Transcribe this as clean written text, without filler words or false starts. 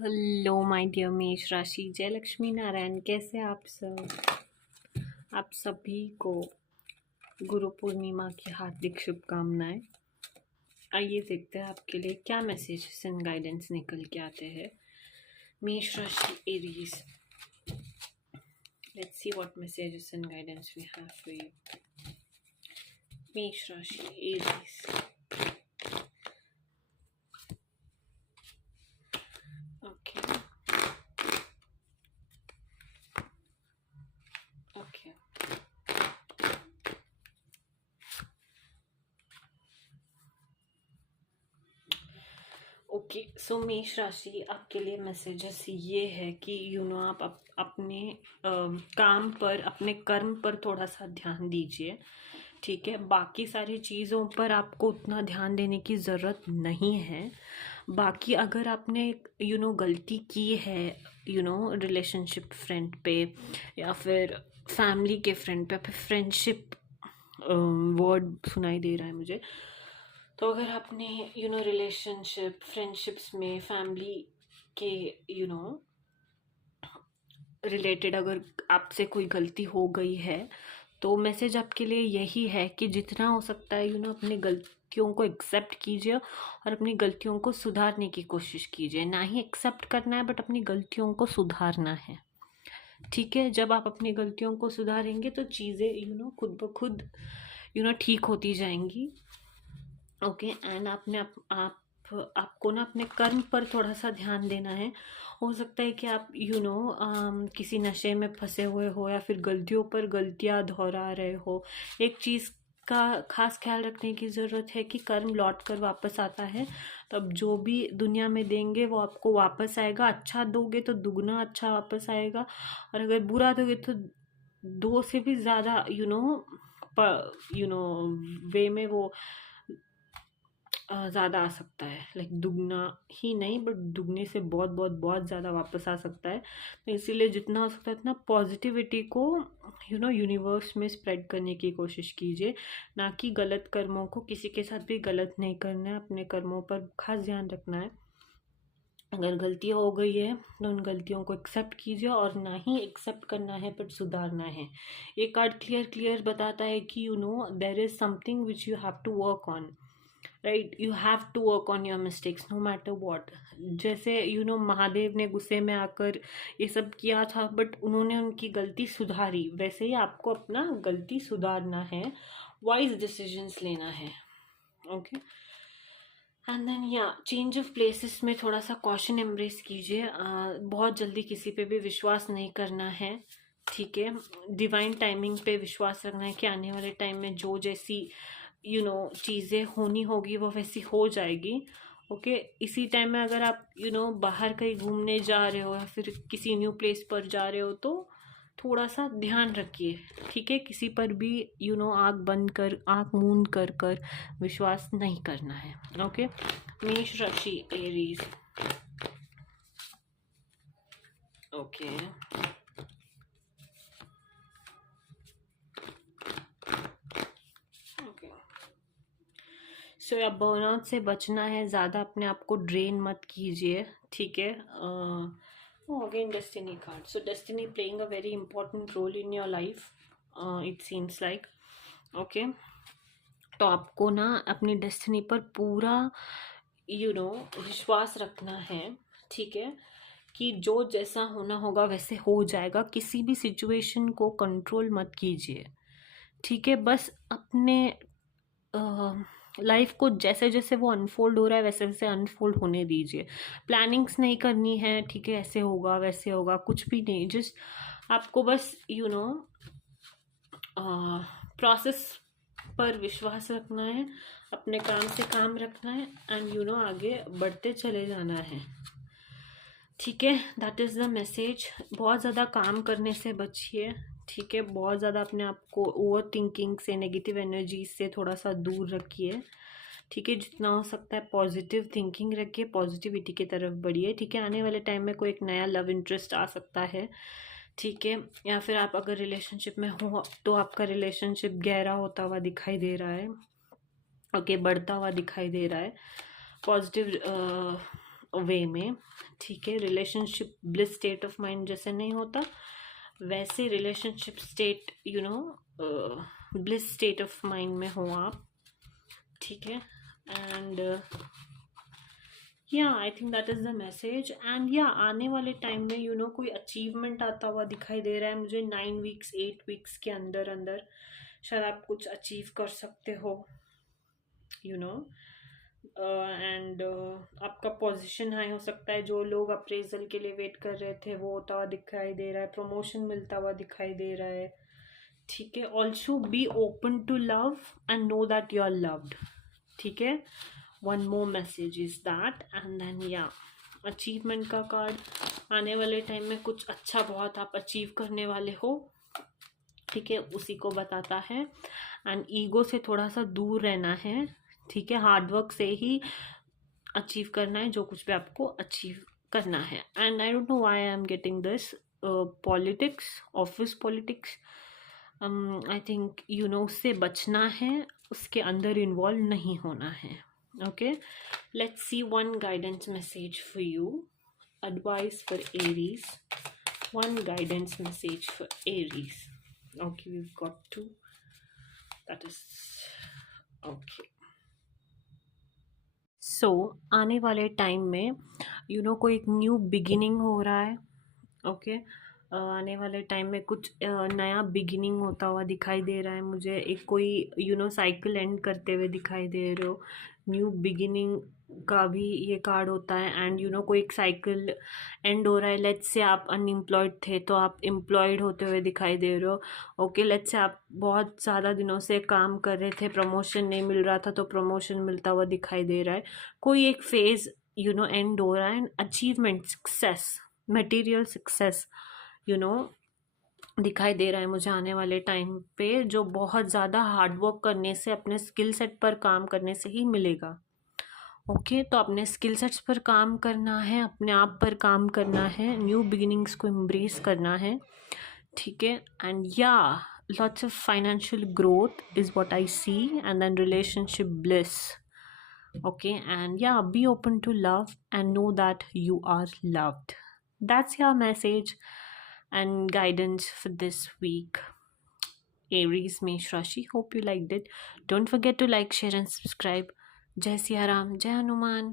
Hello my dear मेष राशि, जय लक्ष्मी नारायण। कैसे आप सब? आप सभी को गुरु पूर्णिमा की हार्दिक शुभकामनाएं। आइए देखते हैं आपके लिए क्या मैसेजेस एंड गाइडेंस निकल के आते हैं। मेष राशि Aries, let's see what messages and guidance we have for you. मेष राशि Aries, okay okay okay. So मेष राशि, आपके लिए मैसेजेस ये है कि आप अपने काम पर, अपने कर्म पर थोड़ा सा ध्यान दीजिए। ठीक है, बाकी सारी चीज़ों पर आपको उतना ध्यान देने की ज़रूरत नहीं है। बाकी अगर आपने गलती की है रिलेशनशिप फ्रेंड पे, या फिर फैमिली के फ्रेंड पे, या फिर फ्रेंडशिप वर्ड सुनाई दे रहा है मुझे, तो अगर आपने रिलेशनशिप फ्रेंडशिप्स में फैमिली के रिलेटेड अगर आपसे कोई गलती हो गई है, तो मैसेज आपके लिए यही है कि जितना हो सकता है अपनी गलतियों को एक्सेप्ट कीजिए और अपनी गलतियों को सुधारने की कोशिश कीजिए। ना ही एक्सेप्ट करना है, बट अपनी गलतियों को सुधारना है। ठीक है, जब आप अपनी गलतियों को सुधारेंगे तो चीज़ें खुद ब खुद ठीक होती जाएंगी। ओके एंड आपको ना अपने कर्म पर थोड़ा सा ध्यान देना है। हो सकता है कि आप किसी नशे में फंसे हुए हो, या फिर गलतियों पर गलतियां दोहरा रहे हो। एक चीज़ का खास ख्याल रखने की ज़रूरत है कि कर्म लौट कर वापस आता है। तब जो भी दुनिया में देंगे वो आपको वापस आएगा। अच्छा दोगे तो दुगना अच्छा वापस आएगा, और अगर बुरा दोगे तो दो से भी ज़्यादा वे में वो ज़्यादा आ सकता है। लाइक दुगना ही नहीं, बट दुगने से बहुत बहुत बहुत ज़्यादा वापस आ सकता है। तो इसीलिए जितना हो सकता है उतना पॉजिटिविटी को यूनिवर्स में स्प्रेड करने की कोशिश कीजिए। ना कि गलत कर्मों को, किसी के साथ भी गलत नहीं करना है। अपने कर्मों पर खास ध्यान रखना है। अगर गलतियाँ हो गई है तो उन गलतियों को एक्सेप्ट कीजिए, और ना ही एक्सेप्ट करना है बट सुधारना है। ये कार्ड क्लियर बताता है कि there is something which you have to work on, right. You have to work on your mistakes no matter what. जैसे महादेव ने गुस्से में आकर ये सब किया था, बट उन्होंने उनकी गलती सुधारी, वैसे ही आपको अपना गलती सुधारना है, वाइज डिसीजंस लेना है। Okay and then change of places में थोड़ा सा कॉशन एम्ब्रेस कीजिए। बहुत जल्दी किसी पे भी विश्वास नहीं करना है। ठीक है, डिवाइन टाइमिंग पे विश्वास रखना है कि आने वाले टाइम में जो जैसी चीज़ें होनी होगी वो वैसी हो जाएगी। ओके इसी टाइम में अगर आप बाहर कहीं घूमने जा रहे हो, या फिर किसी न्यू प्लेस पर जा रहे हो, तो थोड़ा सा ध्यान रखिए। ठीक है, किसी पर भी आँख मूंद कर विश्वास नहीं करना है। ओके मेष राशि एरीज, ओके सो या बर्नआउट से बचना है, ज़्यादा अपने आप को ड्रेन मत कीजिए। ठीक है, again destiny card. So destiny playing a very important role in your life, it seems like. Okay तो आपको ना अपनी डेस्टिनी पर पूरा विश्वास रखना है। ठीक है, कि जो जैसा होना होगा वैसे हो जाएगा। किसी भी सिचुएशन को कंट्रोल मत कीजिए। ठीक है, बस अपने लाइफ को जैसे जैसे वो अनफोल्ड हो रहा है वैसे वैसे अनफोल्ड होने दीजिए। प्लानिंग्स नहीं करनी है। ठीक है, ऐसे होगा वैसे होगा, कुछ भी नहीं। जस्ट आपको बस प्रोसेस पर विश्वास रखना है, अपने काम से काम रखना है, एंड आगे बढ़ते चले जाना है। ठीक है, दैट इज़ द मैसेज। बहुत ज़्यादा काम करने से बचिए। ठीक है, बहुत ज़्यादा अपने आप को ओवर थिंकिंग से, नेगेटिव एनर्जी से थोड़ा सा दूर रखिए। ठीक है, जितना हो सकता है पॉजिटिव थिंकिंग रखिए, पॉजिटिविटी की तरफ बढ़िए। ठीक है, आने वाले टाइम में कोई एक नया लव इंटरेस्ट आ सकता है। ठीक है, या फिर आप अगर रिलेशनशिप में हो तो आपका रिलेशनशिप गहरा होता हुआ दिखाई दे रहा है। ओके बढ़ता हुआ दिखाई दे रहा है। पॉजिटिव वे में, ठीक है। Relationship bliss state of mind जैसे नहीं होता, वैसे relationship state bliss state of mind में हो आप, ठीक है। एंड या I think that is the message. And या आने वाले टाइम में कोई अचीवमेंट आता हुआ दिखाई दे रहा है मुझे 9 वीक्स 8 वीक्स के अंदर अंदर शायद आप कुछ अचीव कर सकते हो, यू नो। एंड आपका पोजीशन हाई हो सकता है। जो लोग अप्रेजल के लिए वेट कर रहे थे वो होता हुआ दिखाई दे रहा है, प्रमोशन मिलता हुआ दिखाई दे रहा है, ठीक है। Also be open to love and know that you are loved, ठीक है। One more message is that. And then या अचीवमेंट का कार्ड आने वाले टाइम में कुछ अच्छा बहुत आप अचीव करने वाले हो, ठीक है, उसी को बताता है। एंड ईगो से थोड़ा सा दूर रहना है, ठीक है। हार्डवर्क से ही अचीव करना है जो कुछ भी आपको अचीव करना है। And I don't know why I am getting this politics, office politics, I think उससे बचना है, उसके अंदर इन्वॉल्व नहीं होना है। Okay, let's see one guidance message for you, advice for Aries, one guidance message for Aries. Okay, we've got two, that is okay. So आने वाले टाइम में कोई एक न्यू बिगिनिंग हो रहा है, ओके। आने वाले टाइम में कुछ नया बिगिनिंग होता हुआ दिखाई दे रहा है मुझे। एक कोई साइकिल एंड करते हुए दिखाई दे रहे हो। न्यू बिगिनिंग का भी ये कार्ड होता है। एंड कोई एक साइकिल एंड हो रहा है। लेट्स से आप अनएम्प्लॉयड थे तो आप एम्प्लॉयड होते हुए दिखाई दे रहे हो, ओके। लेट्स से आप बहुत ज़्यादा दिनों से काम कर रहे थे, प्रमोशन नहीं मिल रहा था तो प्रमोशन मिलता हुआ दिखाई दे रहा है। कोई एक फेज़ एंड हो रहा है। And achievement, success, material success दिखाई दे रहा है मुझे आने वाले टाइम पे, जो बहुत ज़्यादा हार्डवर्क करने से, अपने स्किल सेट पर काम करने से ही मिलेगा, ओके। तो अपने स्किल सेट्स पर काम करना है, अपने आप पर काम करना है, न्यू बिगिनिंग्स को एम्ब्रेस करना है, ठीक है। एंड या lots of financial growth is what I see, and then relationship bliss, okay. And yeah, be open to love and know that you are loved. That's your message and guidance for this week, Aries Mesh Rashi. Hope you liked it. Don't forget to like, share and subscribe. Jai Siya Ram, Jai Hanuman.